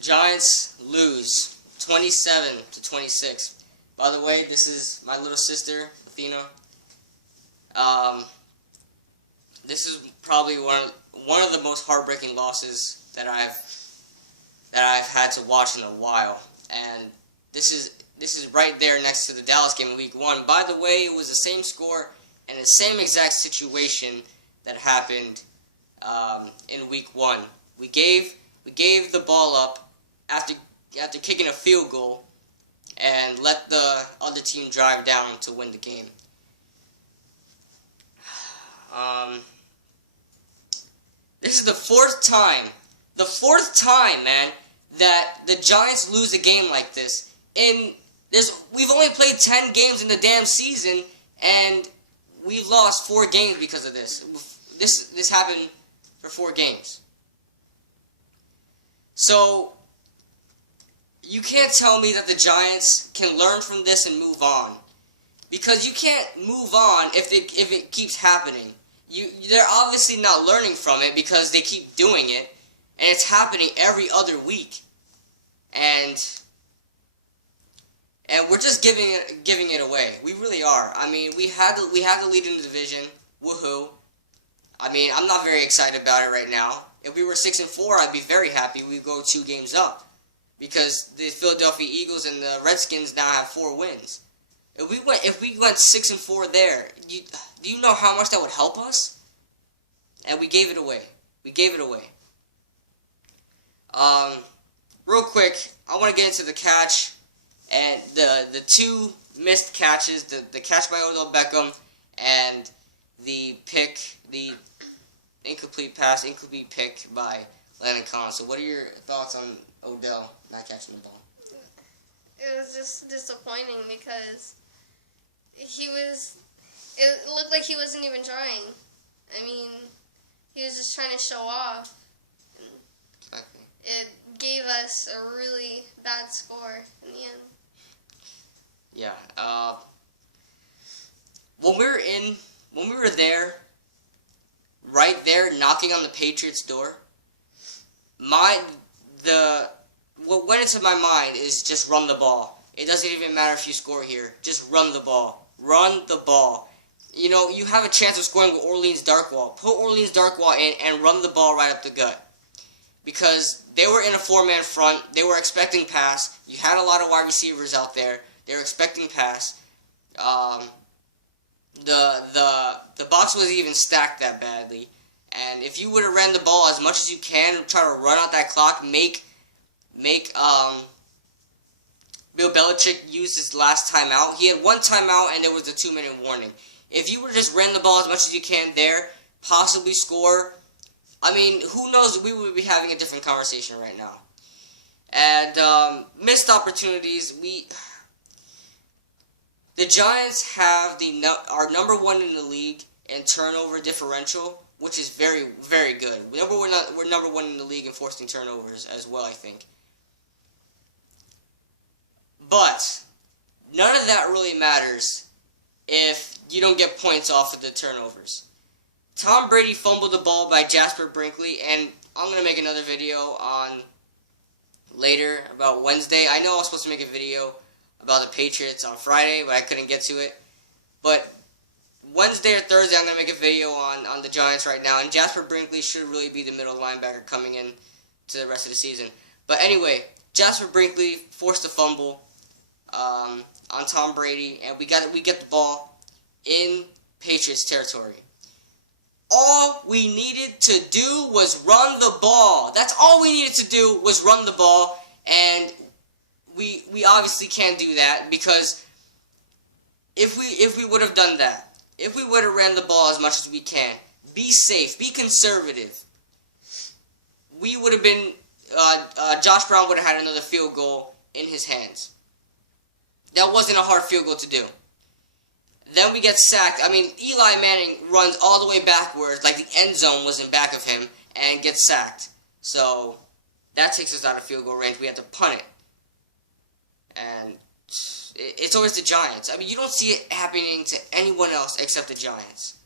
Giants lose 27-26. By the way, this is my little sister, Athena. This is probably one of the most heartbreaking losses that I've had to watch in a while, and this is right there next to the Dallas game in Week 1. By the way, it was the same score and the same exact situation that happened in Week 1. We gave the ball up after kicking a field goal and let the other team drive down to win the game. This is the fourth time, man, that the Giants lose a game like this. We've only played 10 games in the damn season, and we've lost 4 games because of this. This happened for 4 games. So you can't tell me that the Giants can learn from this and move on, because you can't move on if it keeps happening. They're obviously not learning from it because they keep doing it, and it's happening every other week, and we're just giving it away. We really are. I mean, we had the lead in the division. Woohoo! I mean, I'm not very excited about it right now. If we were 6-4, I'd be very happy. We'd go 2 games up, because the Philadelphia Eagles and the Redskins now have 4 wins. If we went 6-4 there, do you know how much that would help us? And we gave it away. Real quick, I want to get into the catch and the 2 missed catches, the catch by Odell Beckham and the incomplete pick by Landon Collins. So what are your thoughts on Odell not catching the ball? It was just disappointing because it looked like he wasn't even trying. I mean, he was just trying to show off. Exactly. It gave us a really bad score in the end. Yeah. When we were there, right there, knocking on the Patriots' door, what went into my mind is just run the ball. It doesn't even matter if you score here. Just run the ball. Run the ball. You know, you have a chance of scoring with Orleans Darkwa. Put Orleans Darkwa in and run the ball right up the gut. Because they were in a 4-man front. They were expecting pass. You had a lot of wide receivers out there. They were expecting pass. The box wasn't even stacked that badly. And if you would have ran the ball as much as you can, try to run out that clock, make Bill Belichick use his last timeout. He had 1 timeout, and there was a 2-minute warning. If you would have just ran the ball as much as you can there, possibly score, I mean, who knows? We would be having a different conversation right now. And missed opportunities. The Giants are number 1 in the league in turnover differential, which is very, very good. We're number 1 in the league in forcing turnovers as well, I think. But none of that really matters if you don't get points off of the turnovers. Tom Brady fumbled the ball by Jasper Brinkley, and I'm going to make another video on later about Wednesday. I know I was supposed to make a video about the Patriots on Friday, but I couldn't get to it. But Wednesday or Thursday, I'm going to make a video on the Giants right now, and Jasper Brinkley should really be the middle linebacker coming in to the rest of the season. But anyway, Jasper Brinkley forced a fumble on Tom Brady, and we get the ball in Patriots territory. All we needed to do was run the ball. That's all we needed to do was run the ball, and we obviously can't do that, because if we would have done that, if we would have ran the ball as much as we can, be safe, be conservative, we would have been Josh Brown would have had another field goal in his hands. That wasn't a hard field goal to do. Then we get sacked. I mean, Eli Manning runs all the way backwards, like the end zone was in back of him, and gets sacked. So that takes us out of field goal range. We have to punt it. And it's always the Giants. I mean, you don't see it happening to anyone else except the Giants.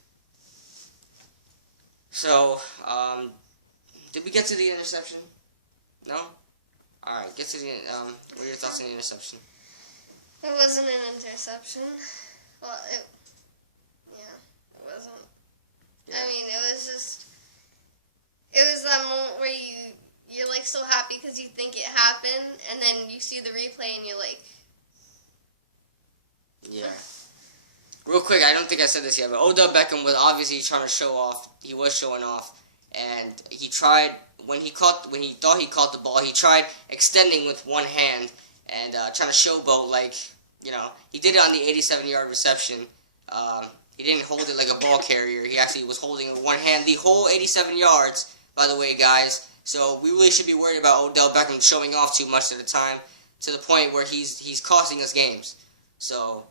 So, did we get to the interception? No? All right, get to the what are your thoughts on the interception? It wasn't an interception. Well, it wasn't. Yeah. I mean, it was that moment where you're like so happy because you think it happened, and then you see the replay and you're like, Yeah. Real quick, I don't think I said this yet, but Odell Beckham was obviously trying to show off. He was showing off, and he tried when he thought he caught the ball. He tried extending with one hand and trying to showboat like he did it on the 87-yard reception. He didn't hold it like a ball carrier. He actually was holding it with one hand the whole 87 yards. By the way, guys, so we really should be worried about Odell Beckham showing off too much at a time to the point where he's costing us games. So.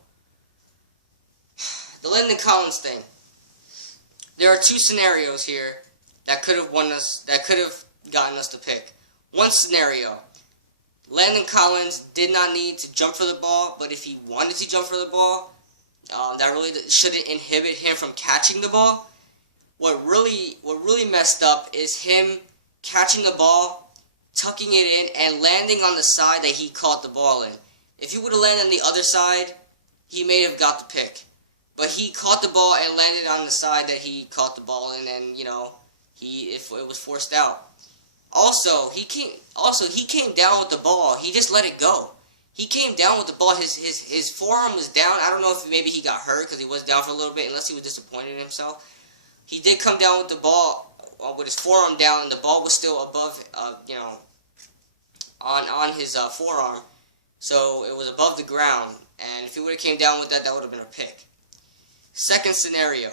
The Landon Collins thing. There are two scenarios here that could have gotten us the pick. One scenario, Landon Collins did not need to jump for the ball, but if he wanted to jump for the ball, that really shouldn't inhibit him from catching the ball. What really messed up is him catching the ball, tucking it in, and landing on the side that he caught the ball in. If he would have landed on the other side, he may have got the pick. But he caught the ball and landed on the side that he caught the ball in, and it was forced out. Also, he came down with the ball. He just let it go. He came down with the ball. His forearm was down. I don't know if maybe he got hurt because he was down for a little bit, unless he was disappointed in himself. He did come down with the ball with his forearm down, and the ball was still above, on his forearm. So it was above the ground, and if he would have came down with that, that would have been a pick. Second scenario,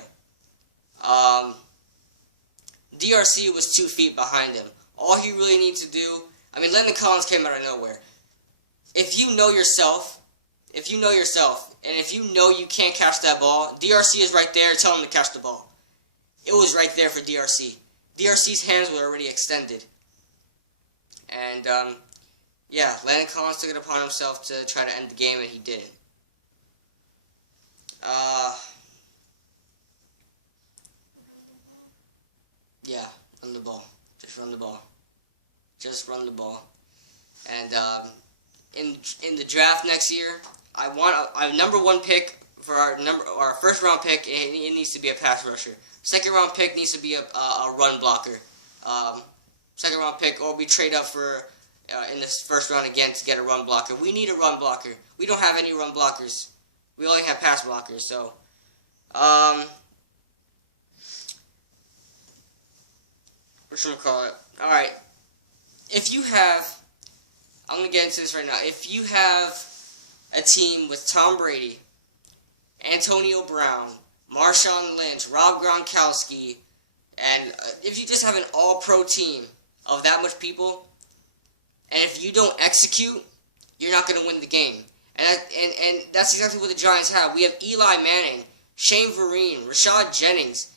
DRC was 2 feet behind him. All he really needs to do, Landon Collins came out of nowhere. If you know yourself, and if you know you can't catch that ball, DRC is right there, tell him to catch the ball. It was right there for DRC. DRC's hands were already extended. And, Landon Collins took it upon himself to try to end the game, and he didn't. Yeah, run the ball. Just run the ball. Just run the ball. And in the draft next year, I want a number 1 pick for our first round pick. It needs to be a pass rusher. Second round pick needs to be a run blocker. Second round pick, or we trade up for in this first round again to get a run blocker. We need a run blocker. We don't have any run blockers. We only have pass blockers. So. Alright, if you have, I'm going to get into this right now, if you have a team with Tom Brady, Antonio Brown, Marshawn Lynch, Rob Gronkowski, and if you just have an all-pro team of that much people, and if you don't execute, you're not going to win the game. And that's exactly what the Giants have. We have Eli Manning, Shane Vereen, Rashad Jennings,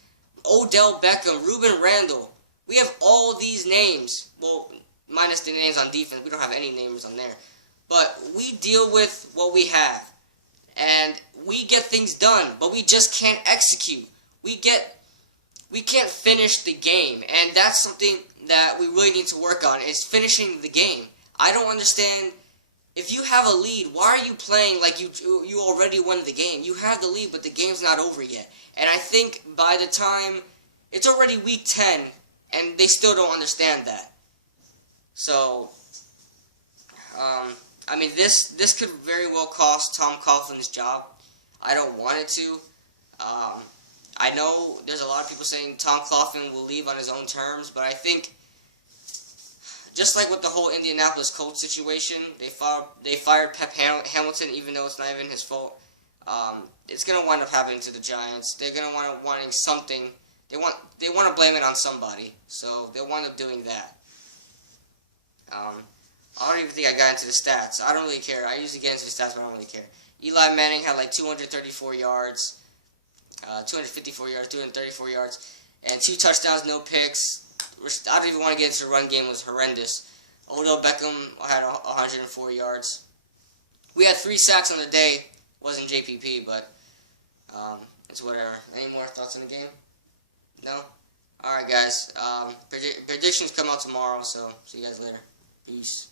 Odell Beckham, Ruben Randall. We have all these names. Well, minus the names on defense. We don't have any names on there. But we deal with what we have. And we get things done. But we just can't execute. We can't finish the game. And that's something that we really need to work on, is finishing the game. I don't understand. If you have a lead, why are you playing like you already won the game? You have the lead, but the game's not over yet. And I think by the time, it's already week 10, and they still don't understand that. So, this could very well cost Tom Coughlin's job. I don't want it to. I know there's a lot of people saying Tom Coughlin will leave on his own terms, but I think, just like with the whole Indianapolis Colts situation, they fired Pep Hamilton, even though it's not even his fault. It's gonna wind up happening to the Giants. They're gonna wind up wanting something. They want to blame it on somebody, so they'll wind up doing that. I don't even think I got into the stats. I don't really care. I usually get into the stats, but I don't really care. Eli Manning had like 234 yards, 254 yards, 234 yards, and 2 touchdowns, no picks. I don't even want to get into the run game. It was horrendous. Odell Beckham had 104 yards. We had 3 sacks on the day. Wasn't JPP, but it's whatever. Any more thoughts on the game? No? Alright, guys. Predictions come out tomorrow, so see you guys later. Peace.